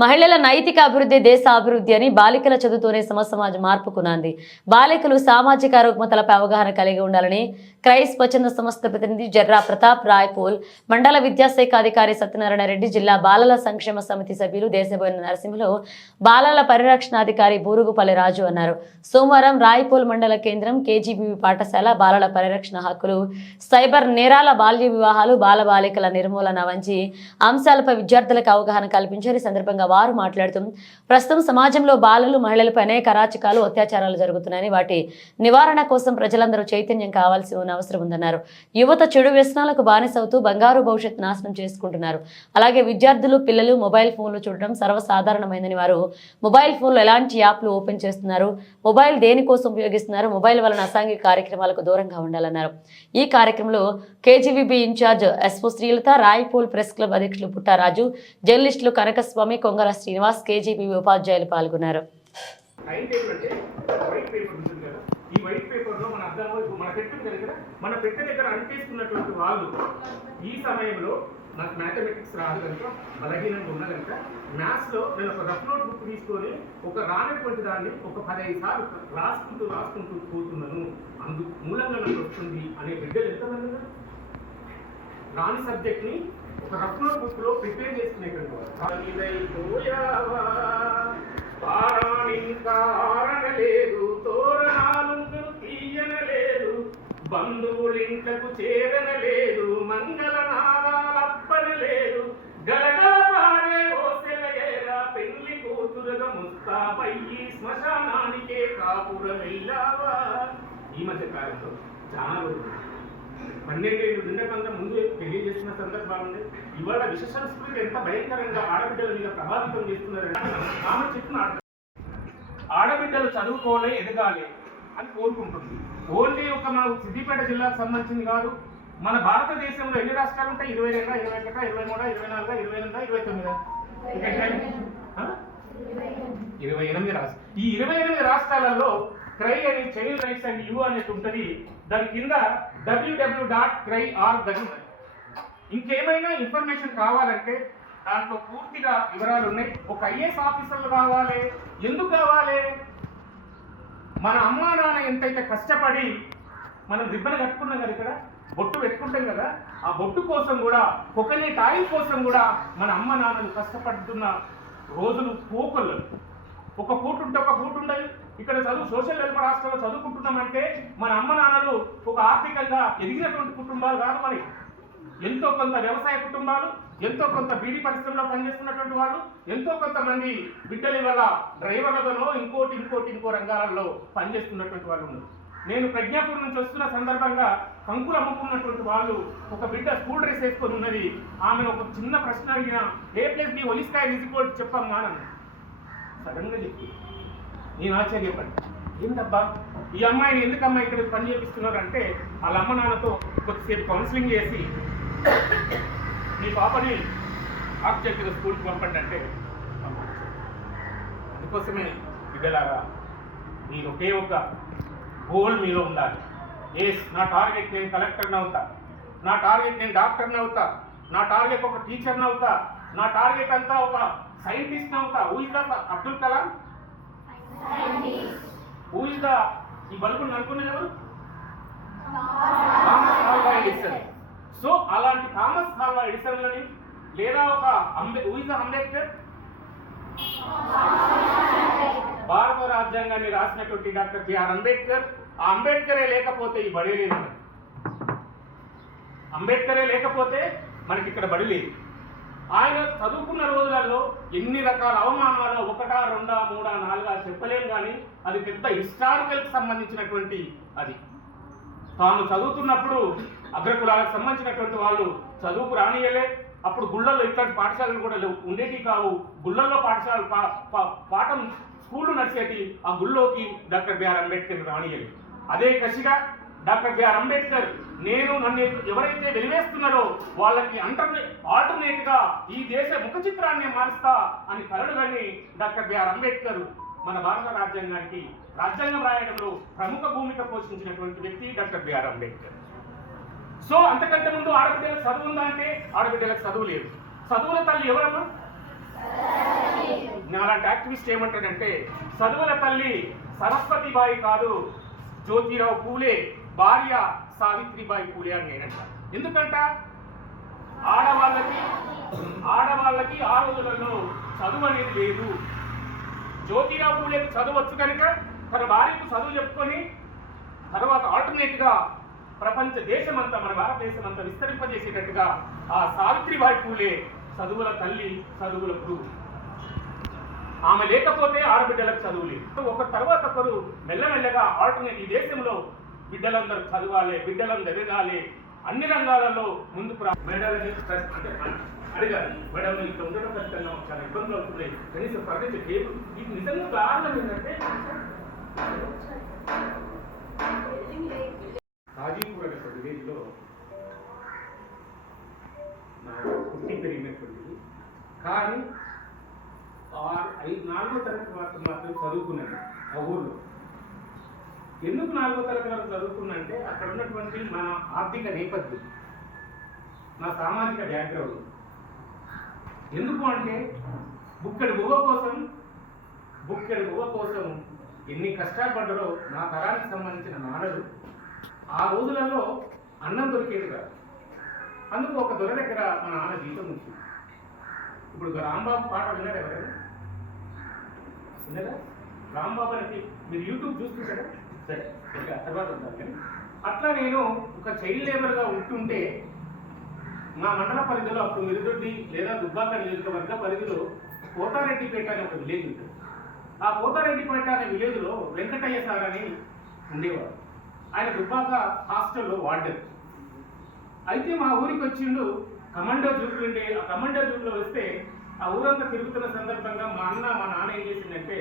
మహిళల నైతిక అభివృద్ధి దేశ అభివృద్ధి అని బాలికల చదువుతోనే సమసమాజ మార్పుకు నాంది. బాలికలు సామాజిక రుగ్మతలపై అవగాహన కలిగి ఉండాలని క్రైస్ స్వచ్ఛంద సంస్థ ప్రతినిధి జర్రా ప్రతాప్ రాయ్పూల్ మండల విద్యాశాఖ అధికారి సత్యనారాయణ రెడ్డి జిల్లా బాలల సంక్షేమ సమితి సభ్యులు దేశబోయిన నరసింహులు బాలల పరిరక్షణాధికారి బూరుగుపల్లి రాజు అన్నారు. సోమవారం రాయ్పూల్ మండల కేంద్రం కేజీబీవీ పాఠశాల బాలల పరిరక్షణ హక్కులు సైబర్ నేరాల బాల్య వివాహాలు బాల బాలికల నిర్మూలన వంటి అంశాలపై విద్యార్థులకు అవగాహన కల్పించారు. ఈ సందర్భంగా వారు మాట్లాడుతూ ప్రస్తుతం సమాజంలో బాలలు మహిళలపై అనేక అరాచకాలు అత్యాచారాలు జరుగుతున్నాయని వాటి నివారణ కోసం ప్రజలందరూ చైతన్యం కావాల్సి ఉన్న అవసరం ఉందన్నారు. యువత చెడు వ్యసనాలకు బానిసవుతూ బంగారు భవిష్యత్తు నాశనం చేసుకుంటున్నారు. అలాగే విద్యార్థులు పిల్లలు మొబైల్ ఫోన్లు చూడడం సర్వసాధారణమైందని వారు మొబైల్ ఫోన్లు ఎలాంటి యాప్లు ఓపెన్ చేస్తున్నారు? మొబైల్ దేనికోసం ఉపయోగిస్తున్నారు? మొబైల్ వలన అసాంఘిక కార్యక్రమాలకు దూరంగా ఉండాలన్నారు. ఈ కార్యక్రమంలో కేజీవీబీ ఇన్ఛార్జ్ ఎస్పో శ్రీలత రాయ్పూల్ ప్రెస్ క్లబ్ అధ్యక్షులు పుట్టారాజు జర్నలిస్టులు కనకస్వామి కొంగర శ్రీనివాస్ కేజీపీ ఉపాధ్యాయులు పాల్గొన్నారు. వైట్ పేపర్ ఈ వైట్ పేపర్ మన అర్థం మన పెట్టిన దగ్గర మన పెట్టె దగ్గర అంటేసుకున్నటువంటి వాళ్ళు ఈ సమయంలో నాకు మ్యాథమెటిక్స్ రాదు కనుక బలహీనంగా ఉన్న కనుక మ్యాథ్స్లో నేను ఒక రఫ్ నోట్ బుక్ తీసుకొని ఒక రానటువంటి దాన్ని ఒక పదహైదు సార్లు రాసుకుంటూ రాసుకుంటూ పోతున్నాను. అందు మూలంగా నాకు వస్తుంది అనే బిడ్డలు ఎంతమంది ఉన్నారు? రాని సబ్జెక్ట్ని ఒక రత్న నోట్ బుక్లో ప్రిపేర్ చేసుకునేటువంటి వారు పారాణింకారణలేదు తోరణాలు తీయనలేదు బంధువులింట్లకు చేరనలేదు మంగళ నాదాలప్పనలేదు గలగల పారే ఓసెలగేరా పెళ్ళి కూతురుగా ముస్తాపయ్యి శ్మశానానికే కాపురం వెళ్ళావా ఈ మధ్య కాలంలో చాలా రోజులు పన్నెండేళ్ళు నిండకంగా ముందు సందర్భాలు ఉన్నాయి. ఇవాళ విష సంస్కృతి ఎంత భయంకరంగా ఆడబిడ్డల మీద ప్రభావితం చేస్తున్నారంటే ఆమె చెప్పిన. ఆడబిడ్డలు చదువుకోలే ఎదగాలి అని కోరుకుంటుంది. ఓన్లీ ఒక మన సిద్దిపేట జిల్లాకు సంబంధించింది కాదు మన భారతదేశంలో ఎన్ని రాష్ట్రాలు ఉంటాయి? ఇరవై రెండా ఇరవై ఒకటా ఇరవై మూడా ఇరవై నాలుగా ఇరవై ఎనిమిదా ఇరవై తొమ్మిదా? ఇరవై ఎనిమిది. రాష్ట్రాలు ఈ ఇరవై ఎనిమిది రాష్ట్రాలలో క్రై అని చైల్డ్ రైట్స్ అండ్ యూ అనేది ఉంటుంది. దాని కింద డబ్ల్యూడబ్ల్యూ డాట్ క్రై ఆర్ దగ్గర ఇంకేమైనా ఇన్ఫర్మేషన్ కావాలంటే దాంట్లో పూర్తిగా వివరాలు ఉన్నాయి. ఒక ఐఏఎస్ ఆఫీసర్లు కావాలి. ఎందుకు కావాలి? మన అమ్మా నాన్న ఎంతైతే కష్టపడి మనం రిబ్బన్ కట్టుకున్నాం కదా ఇక్కడ బొట్టు పెట్టుకుంటాం కదా ఆ బొట్టు కోసం కూడా కొకనేట్ ఆయిల్ కోసం కూడా మన అమ్మ నాన్నలు కష్టపడుతున్న రోజులు పోకళ్ళు ఒక పూట ఉంటే ఒక పూట ఉండదు. ఇక్కడ చదువు సోషల్ వెల్ఫేర్ హాస్టల్లో చదువుకుంటున్నామంటే మన అమ్మ నాన్నలు ఒక ఆర్థికంగా ఎదిగినటువంటి కుటుంబాలు కాదు మరి. ఎంతో కొంత వ్యవసాయ కుటుంబాలు ఎంతో కొంత బీడీ పరిశ్రమలో పనిచేస్తున్నటువంటి వాళ్ళు ఎంతో కొంతమంది బిడ్డల వల్ల డ్రైవర్లతోనో ఇంకోటి ఇంకోటి ఇంకో రంగాలలో పనిచేస్తున్నటువంటి వాళ్ళు ఉన్నారు. నేను ప్రజ్ఞాపూర్ నుంచి వస్తున్న సందర్భంగా కంకులు అమ్ముకున్నటువంటి వాళ్ళు ఒక బిడ్డ స్కూల్ డ్రెస్ వేసుకొని ఉన్నది. ఆమె ఒక చిన్న ప్రశ్న అడిగిన ఏ ప్లేస్ మీ ఒలిస్కాయ రిజిపోర్ట్ చెప్పమ్మా అని సడన్గా చెప్పి. నేను ఆశ్చర్యపడి ఏంటబ్బా ఈ అమ్మాయిని ఎందుకమ్మా ఇక్కడ పని చేపిస్తున్నారు అంటే వాళ్ళ అమ్మ నాన్నతో కొద్దిసేపు కౌన్సిలింగ్ చేసి మీ పాపని ఆబ్జెక్ట్గా స్కూల్కి పంపండి అంటే అందుకోసమే బిడ్డలారా మీరు ఒకే ఒక గోల్ మీలో ఉండాలి. ఎస్ నా టార్గెట్ నేను కలెక్టర్ని అవుతా. నా టార్గెట్ నేను డాక్టర్ని అవుతా. నా టార్గెట్ ఒక టీచర్ని అవుతా. నా టార్గెట్ అంతా ఒక సైంటిస్ట్ అవుతా who is the Abdul Kalam? Who is the ఈ బల్బుని అనుకునేది ఎవరు థామస్ ఆల్వా ఎడిసన్ సో అలాంటి థామస్ ఆల్వా ఎడిసన్లని లేదా ఒక అంబే హూ ఇస్ ద అంబేద్కర్? భారత రాజ్యాంగాన్ని రాసినటువంటి డాక్టర్ బిఆర్ అంబేద్కర్. ఆ అంబేద్కరే లేకపోతే ఈ బడి లేదు. అంబేద్కరే లేకపోతే మనకి ఇక్కడ బడి లేదు. ఆయన చదువుకున్న రోజులలో ఎన్ని రకాల అవమానాలు ఒకటా రెండా మూడా నాలుగా చెప్పలేం కానీ అది పెద్ద హిస్టారికల్కి సంబంధించినటువంటి అది. తాను చదువుతున్నప్పుడు అగ్రకులాలకు సంబంధించినటువంటి వాళ్ళు చదువుకు రానియలే అప్పుడు గుళ్ళల్లో ఇట్లాంటి పాఠశాలలు కూడా లేవు. ఉండేటి కావు. గుళ్ళల్లో పాఠశాలలు పా- పాఠం స్కూళ్ళు నడిచేటి ఆ గుళ్ళోకి డాక్టర్ బిఆర్ అంబేద్కర్ రానియలే అదే కసిగా డాక్టర్ బిఆర్ అంబేద్కర్ నేను నన్ను ఎవరైతే వెలివేస్తున్నారో వాళ్ళకి అంటర్నే ఆల్టర్నేట్గా ఈ దేశ ముఖ చిత్రాన్ని మారుస్తా అని కలడుగని డాక్టర్ బిఆర్ అంబేద్కర్ మన భారత రాజ్యాంగానికి రాజ్యాంగం రాయడంలో ప్రముఖ భూమిక పోషించినటువంటి వ్యక్తి డాక్టర్ బిఆర్ అంబేద్కర్. సో అంతకంటే ముందు ఆడబిడ్డలకు చదువు ఉందా అంటే ఆడబిడ్డలకు చదువు లేదు. చదువుల తల్లి ఎవరమ్మా? నాలాంటి యాక్టివిస్ట్ ఏమంటాడంటే చదువుల తల్లి సరస్వతిబాయి కాదు జ్యోతిరావు పూలే. భార్య సావిత్రిబాయి పూలే అని నేనంట. ఎందుకంట? ఆడవాళ్ళకి ఆడవాళ్ళకి ఆ రోజులలో చదువు అనేది లేదు. జ్యోతిరావు పూలేకి చదువు వచ్చు కనుక తన భార్యకు చదువు చెప్పుకొని తర్వాత ఆల్టర్నేట్గా ప్రపంచ దేశమంతా మన భారతదేశం అంతా విస్తరింపజేసేటట్టుగా ఆ సావిత్రిబాయి పూలే చదువుల తల్లి చదువుల గురువు. ఆమె లేకపోతే ఆడబిడ్డలకు చదువు లేదు. ఒక తర్వాత ఒకరు మెల్లమెల్లగా ఆల్టర్నేట్ ఈ దేశంలో బిడ్డలందరూ చదవాలి బిడ్డలందరూ ఎదగాలి అన్ని రంగాలలో ముందు మేడాలని అంటే అడిగారు. మేడం మీరు ఇక్కడ ఉండడం ఖచ్చితంగా చాలా ఇబ్బందులు అవుతున్నాయి కనీసం ప్రకటించే కేబుల్ ఇది నిజంగా కారణం ఏంటంటే హాజీపూర్ అనే ఒక విలేజ్లో నా పుట్టి పెరిగినటువంటిది. కానీ ఐదు నాలుగో తరగతి మాత్రం మాత్రం చదువుకున్నాను ఆ ఊళ్ళో ఎందుకు నాలుగో తరగతి వరకు చదువుకున్నంటే అక్కడ ఉన్నటువంటి మన ఆర్థిక నేపథ్యం నా సామాజిక బ్యాక్గ్రౌండ్ ఎందుకు అంటే బుక్కడి బువ్వ కోసం బుక్కడి బువ్వ కోసం ఎన్ని కష్టాలు పడ్డారో నా తరానికి సంబంధించిన నాన్నలు ఆ రోజులలో అన్నం దొరికేది కాదు అందుకు ఒక దొర దగ్గర మా నాన్న జీతం ఉంది ఇప్పుడు రాంబాబు పాట విన్నారా ఎవరైనా? విన్నారా? రాంబాబు అనేది మీరు యూట్యూబ్ చూస్తుంటారా? సరే తర్వాత అట్లా నేను ఒక చైల్డ్ లేబర్గా ఉంటుంటే మా మండల పరిధిలో అప్పుడు మిరుదొడ్డి లేదా దుబ్బాక నియోజకవర్గ పరిధిలో కోతారెడ్డిపేట అనే ఒక విలేజ్ ఉంటుంది. ఆ కోతారెడ్డిపేట అనే విలేజ్లో వెంకటయ్య సార్ అని ఉండేవారు. ఆయన దుబ్బాక హాస్టల్లో వార్డెన్. అయితే మా ఊరికి వచ్చిండు కమాండో జూప్ ఉండే. ఆ కమాండో జూప్లో వస్తే ఆ ఊరంతా తిరుగుతున్న సందర్భంగా మా అన్న మా నాన్న ఏం చేసిందంటే